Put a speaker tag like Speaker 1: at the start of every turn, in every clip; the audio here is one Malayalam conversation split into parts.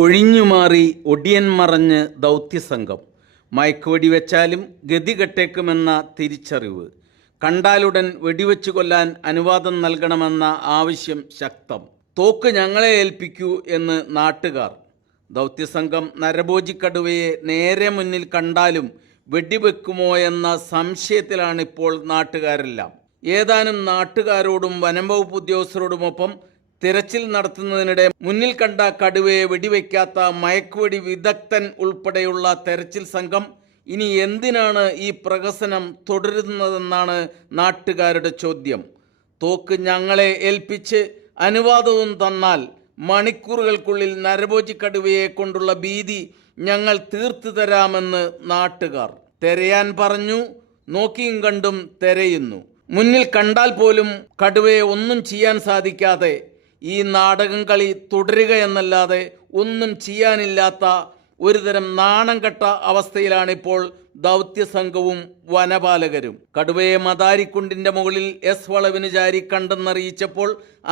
Speaker 1: ഒഴിഞ്ഞുമാറി ഒടിയൻ മറഞ്ഞ് ദൗത്യസംഘം. മയക്കുവെടി വെച്ചാലും ഗതി കെട്ടേക്കുമെന്ന തിരിച്ചറിവ്. കണ്ടാലുടൻ വെടിവെച്ചു കൊല്ലാൻ അനുവാദം നൽകണമെന്ന ആവശ്യം ശക്തം. തോക്ക് ഞങ്ങളെ ഏൽപ്പിക്കൂ എന്ന് നാട്ടുകാർ. ദൗത്യസംഘം നരഭോജിക്കടുവയെ നേരെ മുന്നിൽ കണ്ടാലും വെടിവെക്കുമോ എന്ന സംശയത്തിലാണിപ്പോൾ നാട്ടുകാരെല്ലാം. ഏതാനും നാട്ടുകാരോടും വനംവകുപ്പ് ഉദ്യോഗസ്ഥരോടുമൊപ്പം തിരച്ചിൽ നടത്തുന്നതിനിടെ മുന്നിൽ കണ്ട കടുവയെ വെടിവെക്കാത്ത മയക്കുവെടി വിദഗ്ധൻ ഉൾപ്പെടെയുള്ള തെരച്ചിൽ സംഘം ഇനി എന്തിനാണ് ഈ പ്രഹസനം തുടരുന്നതെന്നാണ് നാട്ടുകാരുടെ ചോദ്യം. തോക്ക് ഞങ്ങളെ ഏൽപ്പിച്ച് അനുവാദവും തന്നാൽ മണിക്കൂറുകൾക്കുള്ളിൽ നരഭോജി കടുവയെ കൊണ്ടുള്ള ഭീതി ഞങ്ങൾ തീർത്തു തരാമെന്ന് നാട്ടുകാർ തെരയാൻ പറഞ്ഞു നോക്കിയും കണ്ടും തെരയുന്നു. മുന്നിൽ കണ്ടാൽ പോലും കടുവയെ ഒന്നും ചെയ്യാൻ സാധിക്കാതെ ഈ നാടകം കളി തുടരുക എന്നല്ലാതെ ഒന്നും ചെയ്യാനില്ലാത്ത ഒരുതരം നാണം കെട്ട അവസ്ഥയിലാണിപ്പോൾ ദൗത്യസംഘവും വനപാലകരും. കടുവയെ മദാരിക്കുണ്ടിന്റെ മുകളിൽ എസ് വളവിന് ചാരി കണ്ടെന്നറിയിച്ചപ്പോൾ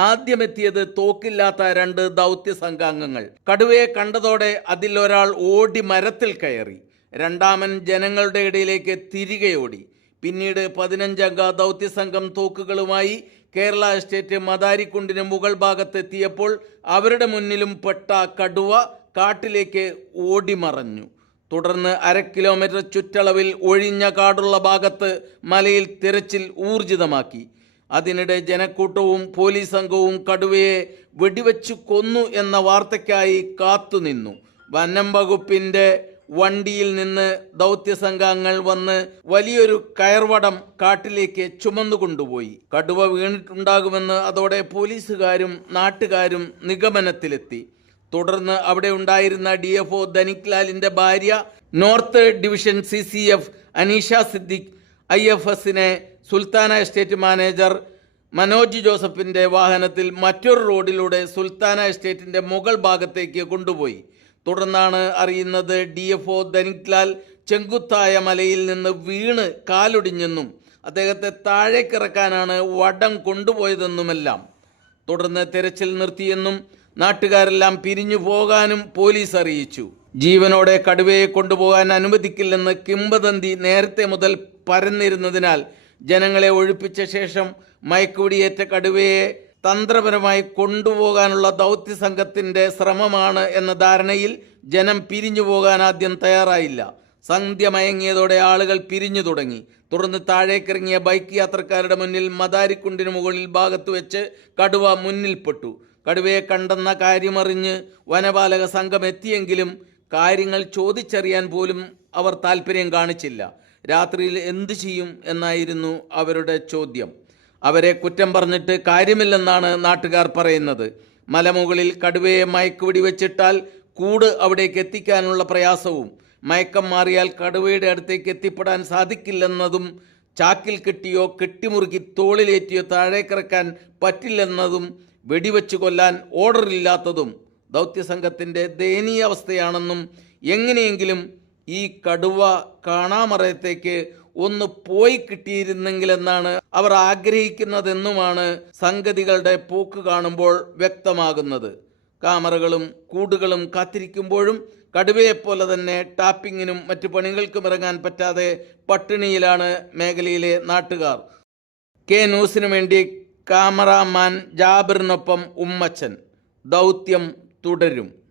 Speaker 1: ആദ്യമെത്തിയത് തോക്കില്ലാത്ത രണ്ട് ദൗത്യ സംഘാംഗങ്ങൾ കടുവയെ കണ്ടതോടെ അതിൽ ഒരാൾ ഓടി മരത്തിൽ കയറി. രണ്ടാമൻ ജനങ്ങളുടെ ഇടയിലേക്ക് തിരികെ ഓടി. പിന്നീട് പതിനഞ്ചംഗ ദൗത്യസംഘം തോക്കുകളുമായി കേരള എസ്റ്റേറ്റ് മദാരിക്കുണ്ടിന് മുകൾ ഭാഗത്തെത്തിയപ്പോൾ അവരുടെ മുന്നിലും പെട്ട കടുവ കാട്ടിലേക്ക് ഓടിമറഞ്ഞു. തുടർന്ന് അര കിലോമീറ്റർ ചുറ്റളവിൽ ഒഴിഞ്ഞ കാടുള്ള ഭാഗത്ത് മലയിൽ തിരച്ചിൽ ഊർജിതമാക്കി. അതിനിടെ ജനക്കൂട്ടവും പോലീസ് സംഘവും കടുവയെ വെടിവെച്ചു കൊന്നു എന്ന വാർത്തയ്ക്കായി കാത്തുനിന്നു. വനം വകുപ്പിന്റെ വണ്ടിയിൽ നിന്ന് ദൗത്യസംഘങ്ങൾ വന്ന് വലിയൊരു കയർവടം കാട്ടിലേക്ക് ചുമന്നു കൊണ്ടുപോയി കടുവ വീണിട്ടുണ്ടാകുമെന്ന് അതോടെ പോലീസുകാരും നാട്ടുകാരും നിഗമനത്തിലെത്തി. തുടർന്ന് അവിടെ ഉണ്ടായിരുന്ന ഡി എഫ് ഒ ധനിക്ലാലിന്റെ ഭാര്യ north division C C F Aneesha Siddique I F എസിനെ സുൽത്താന എസ്റ്റേറ്റ് മാനേജർ മനോജ് ജോസഫിന്റെ വാഹനത്തിൽ മറ്റൊരു റോഡിലൂടെ സുൽത്താന എസ്റ്റേറ്റിന്റെ മുകൾ ഭാഗത്തേക്ക് കൊണ്ടുപോയി. തുടർന്നാണ് അറിയുന്നത് ഡി എഫ് ഒ ധനിക്ലാൽ ചെങ്കുത്തായ മലയിൽ നിന്ന് വീണ് കാലൊടിഞ്ഞെന്നും അദ്ദേഹത്തെ താഴേക്കിറക്കാനാണ് വടം കൊണ്ടുപോയതെന്നുമെല്ലാം. തുടർന്ന് തെരച്ചിൽ നിർത്തിയെന്നും നാട്ടുകാരെല്ലാം പിരിഞ്ഞു പോകാനും പോലീസ് അറിയിച്ചു. ജീവനോടെ കടുവയെ കൊണ്ടുപോകാൻ അനുവദിക്കില്ലെന്ന് കിംബദന്തി നേരത്തെ മുതൽ പരന്നിരുന്നതിനാൽ ജനങ്ങളെ ഒഴിപ്പിച്ച ശേഷം മയക്കുവെടിയേറ്റ കടുവയെ തന്ത്രപരമായി കൊണ്ടുപോകാനുള്ള ദൗത്യ സംഘത്തിന്റെ ശ്രമമാണ് എന്ന ധാരണയിൽ ജനം പിരിഞ്ഞു പോകാൻ ആദ്യം തയ്യാറായില്ല. സന്ധ്യ മയങ്ങിയതോടെ ആളുകൾ പിരിഞ്ഞു തുടങ്ങി. തുടർന്ന് താഴേക്കിറങ്ങിയ ബൈക്ക് യാത്രക്കാരുടെ മുന്നിൽ മദാരിക്കുണ്ടിന് മുകളിൽ ഭാഗത്ത് വെച്ച് കടുവ മുന്നിൽപ്പെട്ടു. കടുവയെ കണ്ടെന്ന കാര്യമറിഞ്ഞ് വനപാലക സംഘം എത്തിയെങ്കിലും കാര്യങ്ങൾ ചോദിച്ചറിയാൻ പോലും അവർ താല്പര്യം കാണിച്ചില്ല. രാത്രിയിൽ എന്തു ചെയ്യും എന്നായിരുന്നു അവരുടെ ചോദ്യം. അവരെ കുറ്റം പറഞ്ഞിട്ട് കാര്യമില്ലെന്നാണ് നാട്ടുകാർ പറയുന്നത്. മലമുകളിൽ കടുവയെ മയക്കുവെടി വെച്ചിട്ടാൽ കൂട് അവിടേക്ക് എത്തിക്കാനുള്ള പ്രയാസവും മയക്കം മാറിയാൽ കടുവയുടെ അടുത്തേക്ക് എത്തിപ്പെടാൻ സാധിക്കില്ലെന്നതും ചാക്കിൽ കെട്ടിയോ കെട്ടിമുറുക്കി തോളിലേറ്റിയോ താഴേക്കിറക്കാൻ പറ്റില്ലെന്നതും വെടിവെച്ച് കൊല്ലാൻ ഓർഡറില്ലാത്തതും ദൗത്യസംഘത്തിന്റെ ദയനീയ അവസ്ഥയാണെന്നും എങ്ങനെയെങ്കിലും ഈ കടുവ കാണാമറയത്തേക്ക് ഒന്ന് പോയി കിട്ടിയിരുന്നെങ്കിലെന്നാണ് അവർ ആഗ്രഹിക്കുന്നതെന്നുമാണ് സംഗതികളുടെ പോക്ക് കാണുമ്പോൾ വ്യക്തമാകുന്നത്. കാമറകളും കൂടുകളും കാത്തിരിക്കുമ്പോഴും കടുവയെപ്പോലെ തന്നെ ടാപ്പിങ്ങിനും മറ്റു പണികൾക്കും ഇറങ്ങാൻ പറ്റാതെ പട്ടിണിയിലാണ് മേഖലയിലെ നാട്ടുകാർ. കെ ന്യൂസിനു വേണ്ടി കാമറാമാൻ ജാബിറിനൊപ്പം ഉമ്മച്ചൻ. ദൗത്യം തുടരും.